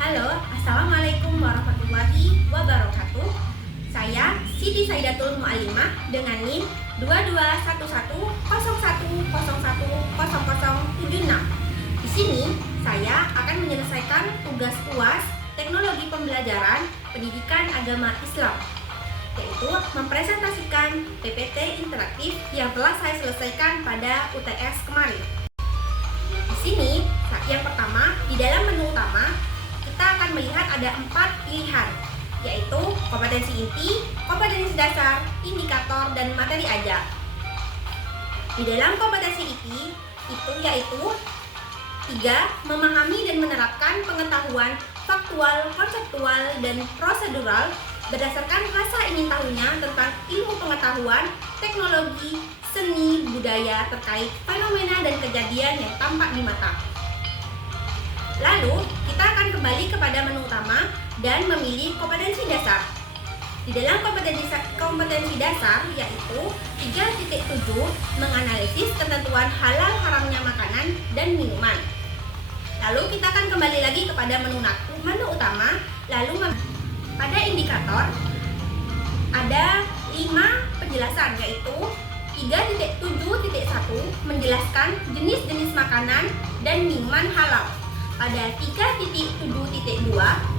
Halo, Assalamualaikum warahmatullahi wabarakatuh. Saya Siti Saidatul Mu'alimah dengan NIM 221101010076. Di sini saya akan menyelesaikan tugas UAS Teknologi Pembelajaran Pendidikan Agama Islam, yaitu mempresentasikan PPT interaktif yang telah saya selesaikan pada UTS kemarin. Di sini, yang pertama, di dalam menu utama kita akan melihat ada 4 pilihan, yaitu kompetensi inti, kompetensi dasar, indikator, dan materi ajar. Di dalam kompetensi inti itu yaitu 3. Memahami dan menerapkan pengetahuan faktual, konseptual, dan prosedural berdasarkan rasa ingin tahunya tentang ilmu pengetahuan, teknologi, seni, budaya terkait fenomena dan kejadian yang tampak di mata. Lalu, kita akan kembali kepada menu utama dan memilih kompetensi dasar. Di dalam kompetensi dasar yaitu 3.7 menganalisis ketentuan halal haramnya makanan dan minuman. Lalu kita akan kembali lagi kepada menu utama. Lalu pada indikator ada 5 penjelasan, yaitu 3.7.1 menjelaskan jenis-jenis makanan dan minuman halal. Pada 3.7.2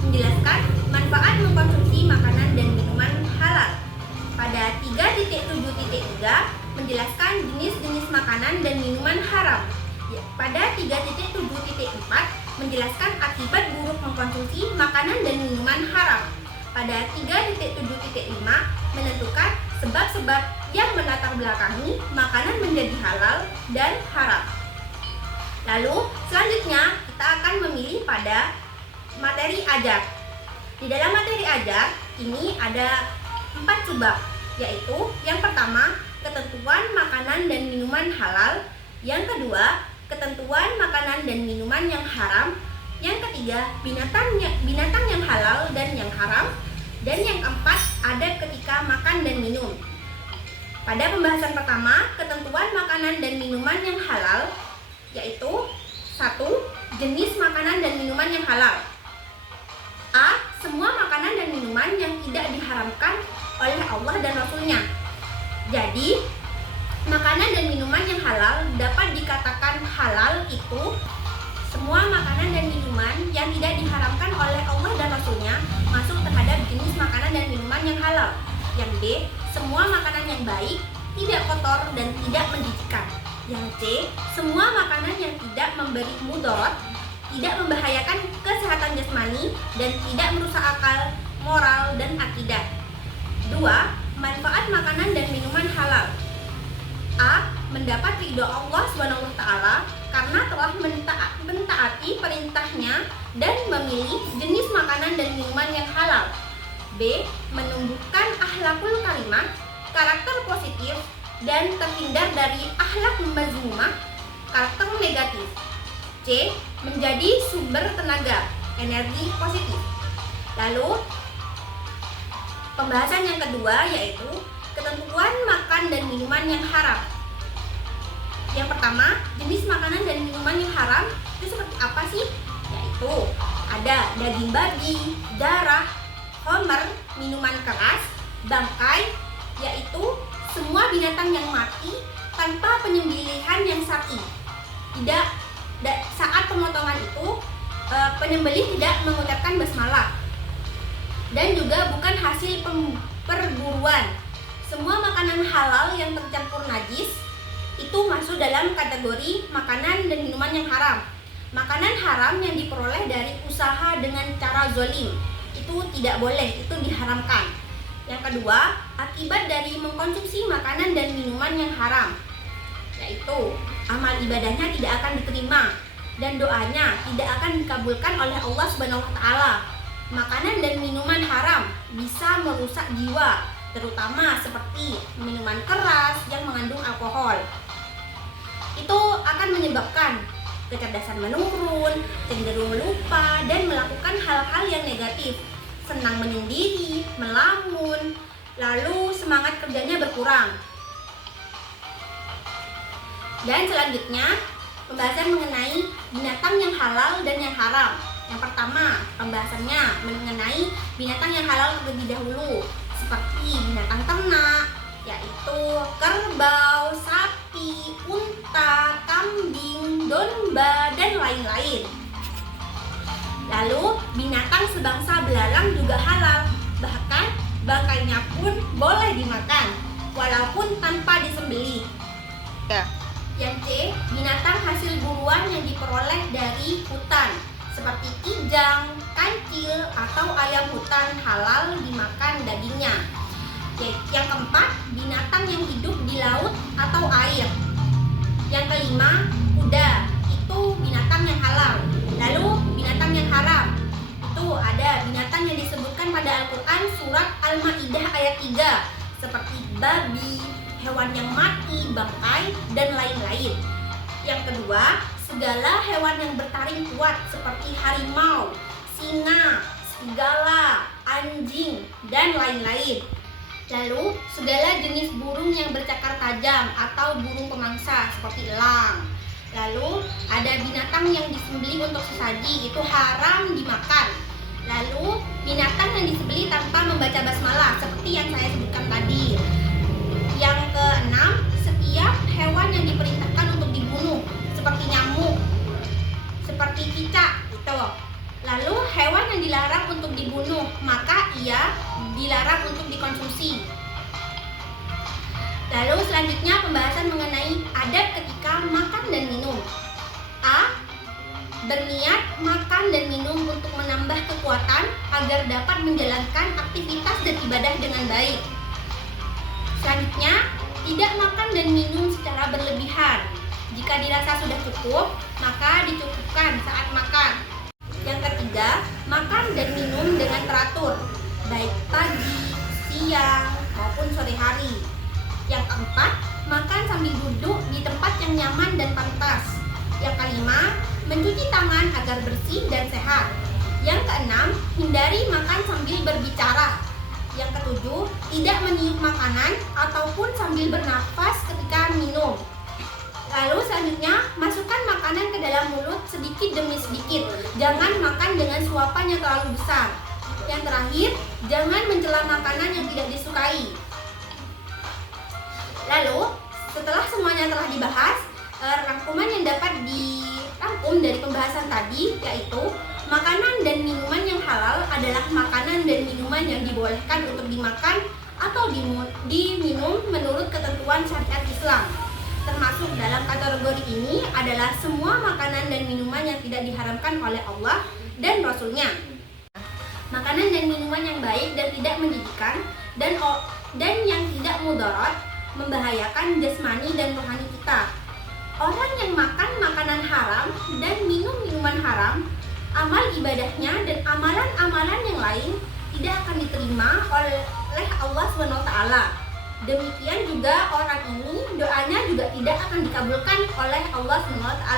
menjelaskan manfaat mengkonsumsi makanan dan minuman halal. Pada 3.7.3 menjelaskan jenis-jenis makanan dan minuman haram. Pada 3.7.4 menjelaskan akibat buruk mengkonsumsi makanan dan minuman haram. Pada 3.7.5 menentukan sebab-sebab yang melatar belakangi makanan menjadi halal dan haram. Lalu selanjutnya kita akan memilih pada materi ajar. Di dalam materi ajar ini ada 4 subbab, yaitu yang pertama ketentuan makanan dan minuman halal, yang kedua ketentuan makanan dan minuman yang haram, yang ketiga binatang yang halal dan yang haram, dan yang keempat ada ketika makan dan minum. Pada pembahasan pertama, ketentuan makanan dan minuman yang halal, yaitu 1. Jenis makanan dan minuman yang halal. A. Semua makanan dan minuman yang tidak diharamkan oleh Allah dan Rasulnya. Jadi, makanan dan minuman yang halal dapat dikatakan halal itu semua makanan dan minuman yang tidak diharamkan oleh Allah dan Rasulnya masuk terhadap jenis makanan dan minuman yang halal. Yang B. Semua makanan yang baik, tidak kotor, dan tidak menjijikkan. Yang C, semua makanan yang tidak memberi mudarat, tidak membahayakan kesehatan jasmani, dan tidak merusak akal, moral, dan akidah. 2. Manfaat makanan dan minuman halal. A. Mendapat ridho Allah SWT karena telah mentaati perintahnya dan memilih jenis makanan dan minuman yang halal. B. Menumbuhkan akhlakul karimah, karakter positif, dan terhindar dari akhlak mazmumah, karakter negatif. C. Menjadi sumber tenaga, energi positif. Lalu pembahasan yang kedua yaitu ketentuan makan dan minuman yang haram. Yang pertama, jenis makanan dan minuman yang haram itu seperti apa sih? Yaitu ada daging babi, darah, homer, minuman keras, bangkai, yaitu semua binatang yang mati tanpa penyembelihan yang syar'i. Saat pemotongan itu penyembelih tidak mengucapkan basmalah, dan juga bukan hasil perburuan. Semua makanan halal yang tercampur najis itu masuk dalam kategori makanan dan minuman yang haram. Makanan haram yang diperoleh dari usaha dengan cara zalim itu tidak boleh, itu diharamkan. Yang kedua, akibat dari mengkonsumsi makanan dan minuman yang haram, yaitu amal ibadahnya tidak akan diterima dan doanya tidak akan dikabulkan oleh Allah SWT. Makanan dan minuman haram bisa merusak jiwa, terutama seperti minuman keras yang mengandung alkohol. Itu akan menyebabkan kecerdasan menurun, cenderung lupa, dan melakukan hal-hal yang negatif, senang menyendiri, melamun, lalu semangat kerjanya berkurang. Dan selanjutnya, pembahasan mengenai binatang yang halal dan yang haram. Yang pertama, pembahasannya mengenai binatang yang halal terlebih dahulu, seperti binatang ternak, yaitu kerbau, sapi, unta, kambing, domba, dan lain-lain. Lalu, binatang sebangsa belalang juga halal, bahkan bangkainya pun boleh dimakan, walaupun tanpa disembelih. Yang C, binatang hasil buruan yang diperoleh dari hutan, seperti kijang, kancil, atau ayam hutan halal dimakan dagingnya. Yang keempat, binatang yang hidup di laut atau air. Yang kelima, kuda, itu binatang yang halal. Lalu binatang yang haram, itu ada binatang yang disebutkan pada Al-Quran surat Al-Ma'idah ayat 3, seperti babi, hewan yang mati, bangkai, dan lain-lain. Yang kedua, segala hewan yang bertaring kuat seperti harimau, singa, serigala, anjing, dan lain-lain. Lalu, segala jenis burung yang bercakar tajam atau burung pemangsa seperti elang. Lalu, ada binatang yang disembelih untuk sesaji, itu haram dimakan. Lalu, binatang yang disembelih tanpa membaca basmalah seperti yang saya sebutkan tadi. Yang keenam, setiap hewan yang diperintahkan untuk dibunuh, seperti nyamuk, seperti cicak, gitu. Lalu hewan yang dilarang untuk dibunuh, maka ia dilarang untuk dikonsumsi. Lalu selanjutnya pembahasan mengenai adab ketika makan dan minum. A. Berniat makan dan minum untuk menambah kekuatan agar dapat menjalankan aktivitas dan ibadah dengan baik. Selanjutnya, tidak makan dan minum secara berlebihan. Jika dirasa sudah cukup, maka dicukupkan saat makan. Yang ketiga, makan dan minum dengan teratur, baik pagi, siang, maupun sore hari. Yang keempat, makan sambil duduk di tempat yang nyaman dan pantas. Yang kelima, mencuci tangan agar bersih dan sehat. Yang keenam, hindari makan sambil berbicara. Yang ketujuh, tidak meniup makanan ataupun sambil bernafas ketika minum. Lalu selanjutnya, masukkan makanan ke dalam mulut sedikit demi sedikit. Jangan makan dengan suapan yang terlalu besar. Yang terakhir, jangan mencela makanan yang tidak disukai. Lalu, setelah semuanya telah dibahas, rangkuman yang dapat dirangkum dari pembahasan tadi yaitu makanan dan minuman yang halal adalah makanan dan minuman yang dibolehkan untuk dimakan atau diminum menurut ketentuan syariat Islam. Termasuk dalam kategori ini adalah semua makanan dan minuman yang tidak diharamkan oleh Allah dan Rasul-Nya. Makanan dan minuman yang baik dan tidak menjijikkan dan yang tidak mudarat, membahayakan jasmani dan rohani kita. Orang yang makan makanan haram dan minum minuman haram, amal ibadahnya dan amalan-amalan yang lain tidak akan diterima oleh Allah SWT. Demikian juga orang ini doanya juga tidak akan dikabulkan oleh Allah SWT.